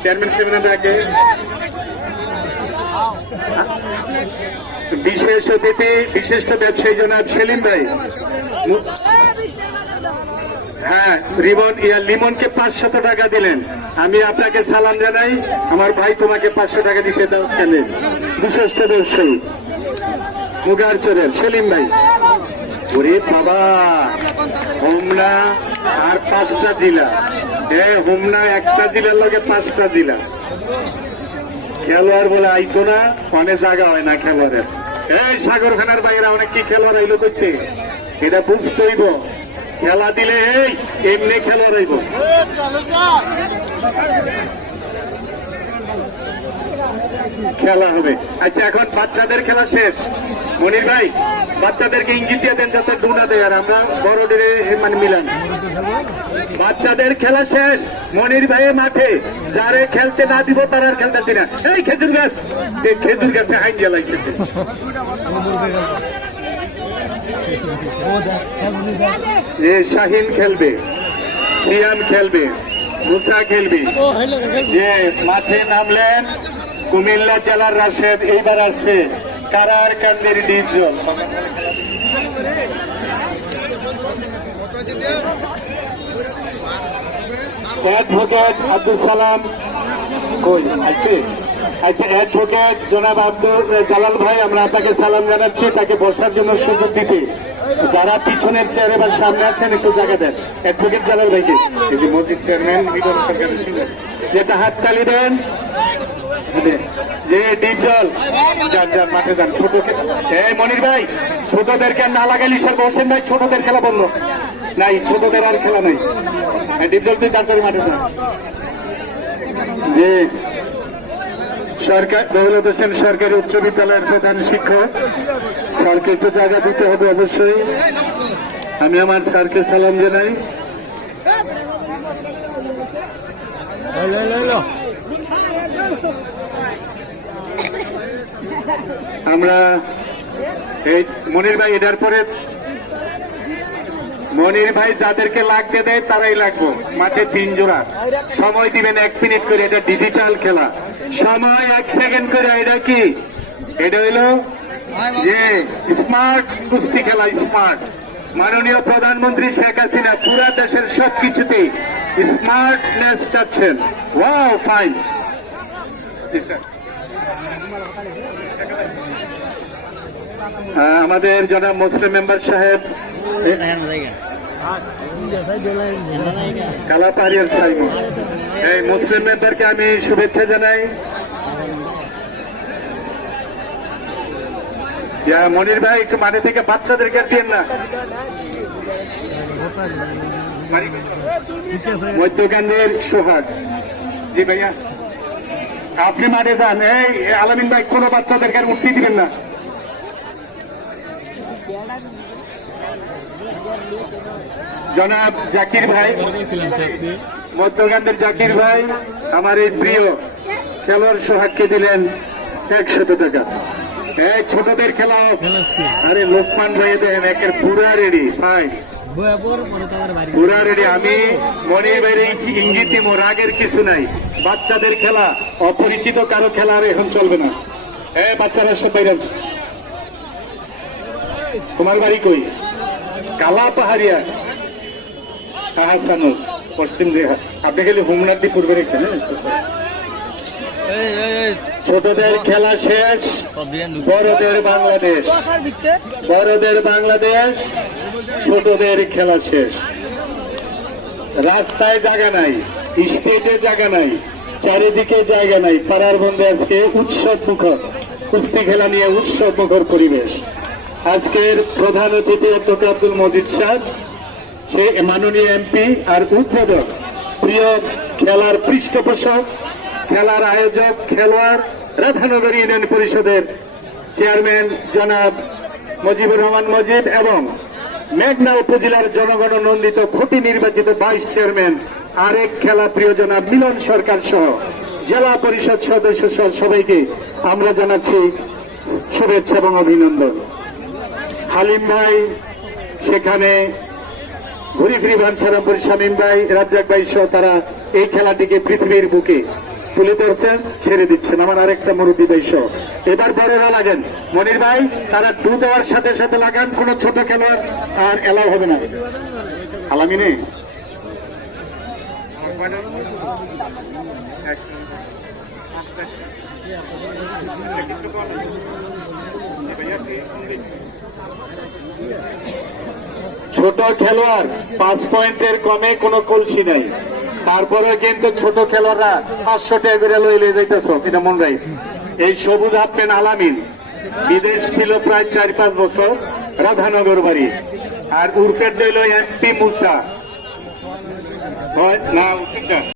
Chairman সাহেবের আগে বিশেষ অতিথি বিশিষ্ট ব্যবসায়ী জনাব সেলিম ভাই। হ্যাঁ, লিমনকে 500 টাকা দিলেন। আমি আপনাকে সালাম জানাই। আমার ভাই তোমাকে 500 টাকা দিতে দাও কেন? বিশিষ্ট ব্যবসায়ী মুগারচরের সেলিম ভাই। ওরে বাবা, হোমনা আর 5টা জেলা। হোমনা একটা জেলার লগে 5টা জেলা। খেলোয়াড় বলে আইতো না, অনেক জায়গা হয় না খেলোয়াড়ের। এই সাগর খানার বাইরে অনেক কি খেলোয়াড় আইলো করতে, এটা বুঝতে হইব। খেলা দিলে এই এমনি খেলোয়াড় আইব। খেলা হবে। আচ্ছা, এখন বাচ্চাদের খেলা শেষ। মনির ভাই, বাচ্চাদেরকে ইঙ্গিত দিয়ে দেন যাতে ডুনা দেয়, আর আমরা বড়দের মানে মিলান। বাচ্চাদের খেলা শেষ। মনির ভাইয়ের মাঠে যারে খেলতে না দিব তার আর খেলতে দিনা। এই খেজুর গাছ, খেজুর গাছে আইন জ্বালাইছে। শাহিন খেলবে, সিয়াম খেলবে, মুসা খেলবে। যে মাঠে নামলেন কুমিল্লা জেলার রাশেদ, এইবার আসছে কারার কান্দের ডিভিশন। অ্যাডভোকেট আব্দুল সালাম কই আছে? আচ্ছা, অ্যাডভোকেট জনাব আব্দুল জালাল ভাই, আমরা আপনাকে সালাম জানাচ্ছি। তাকে বসার জন্য সুযোগ দিতে যারা পিছনের চেয়ারে বা সামনে আছেন একটু জায়গা দেন। অ্যাডভোকেট জালাল ভাইকে, এই যে মসজিদ চেয়ারম্যান মিলন সরকারের সঙ্গে যেটা হাততালি দেন। যে ডিপজল যান যান মাঠে যান। ছোট মনির ভাই, ছোটদেরকে না লাগাইলি স্যার বসেন ভাই, ছোটদের খেলা বলল নাই, ছোটদের আর খেলা নাই। ডিপজল তুই তাড়াতাড়ি মাঠে যান। যে সরকার দৌলত হোসেন সরকারি উচ্চ বিদ্যালয়ের প্রধান শিক্ষক, স্যারকে একটু জায়গা দিতে হবে অবশ্যই। আমি আমার স্যারকে সালাম জানাই। আমরা এই মনির ভাই, এটার পরে মনির ভাই যাদেরকে লাগতে দেয় তারাই লাগবো। মাঠে 3 জোড়া সময় দিবেন, 1 মিনিট করে। এটা ডিজিটাল খেলা, সময় 1 সেকেন্ড করে। এটা কি? এটা হইল যে স্মার্ট কুস্তি খেলা। স্মার্ট মাননীয় প্রধানমন্ত্রী শেখ হাসিনা পুরা দেশের সবকিছুতেই স্মার্টনেস চাচ্ছেন। Wow, fine. আমাদের জনাব মুসলিম মেম্বার সাহেব কালাপাহাড়িয়ার সাইমন, এই মুসলিম মেম্বারকে আমি শুভেচ্ছা জানাই। মনির ভাই, একটু মাঠে থেকে বাচ্চাদেরকে দিন না। মধ্যকান্দের সোহাগ, জি ভাইয়া আপনি মাঠে যান। এই আলামিন ভাই, কোনো বাচ্চাদেরকে আর উঠতে দিবেন না। জনাব জাকির ভাই, মধ্যকান্দের জাকির ভাই, আমার এই প্রিয় খেলোয়াড় সোহাগকে দিলেন 100 টাকা। এই ছোটদের খেলা। আরে লোকমান ভাই দেন একের পুরা রেডি, ফাইন পুরা রেডি। আমি মনির ভাইয়ের ইঙ্গিত দিব, রাগের কিছু নাই। বাচ্চাদের খেলা, অপরিচিত কারো খেলা আর এখন চলবে না। বাচ্চারা সব বাইরে। তোমার বাড়ি কই? কালা পাহাড়িয়া হাসানুর পশ্চিম দিঘা। আপনি গেলে হোমনাথি পূর্বে রেখেছেন। ছোটদের খেলা শেষ। বড়দের বাংলাদেশ, বড়দের বাংলাদেশ, ছোটদের খেলা শেষ। রাস্তায় জায়গা নাই, স্টেজে জায়গা নাই, চারিদিকে জায়গা নাই। পাড়ার বন্ধে আজকে উৎসব মুখর কুস্তি খেলা নিয়ে উৎসব মুখর পরিবেশ। আজকের প্রধান অতিথি ডক্টর আব্দুল মজিদ সাহেব, সে মাননীয় এমপি আর উদ্বোধক, প্রিয় খেলার পৃষ্ঠপোষক, খেলার আয়োজক, খেলোয়াড়, রাধানগর ইউনিয়ন পরিষদের চেয়ারম্যান জনাব মজিবুর রহমান মজিদ এবং মেঘনা উপজেলার জনগণ নন্দিত ভোটে নির্বাচিত ভাইস চেয়ারম্যান আরেক খেলা প্রিয় জনাব মিলন সরকার সহ জেলা পরিষদ সদস্য সহ সবাইকে আমরা জানাচ্ছি শুভেচ্ছা এবং অভিনন্দন। হালিম ভাই সেখানে, ঘুরি ফিরি ভানসারামপুর শামীম ভাই, রাজ্জাক ভাই সহ তারা এই খেলাটিকে পৃথিবীর বুকে তুলে ধরছেন, ছেড়ে দিচ্ছেন আমার আরেকটা মুরব্বী ভাই সহ। এবার বড়রা লাগেন মনির ভাই, তারা দু দেওয়ার সাথে সাথে লাগান, কোন ছোট খেলোয়াড় আর এলাও হবে না। আলামিনে ছোট খেলোয়াড় 5 পয়েন্টের কমে কোনো কলসি নাই, তারপরে কিন্তু ছোট খেলোয়াড়রা 500 টাকা করে লইলে যাইতেছ, এটা মন রাইস। এই সবুজ হাফ প্যান্ট আলামিন বিদেশ ছিল প্রায় 4-5 বছর, রাধানগর বাড়ি। আর উর্ফের দইল এমপি মুসা না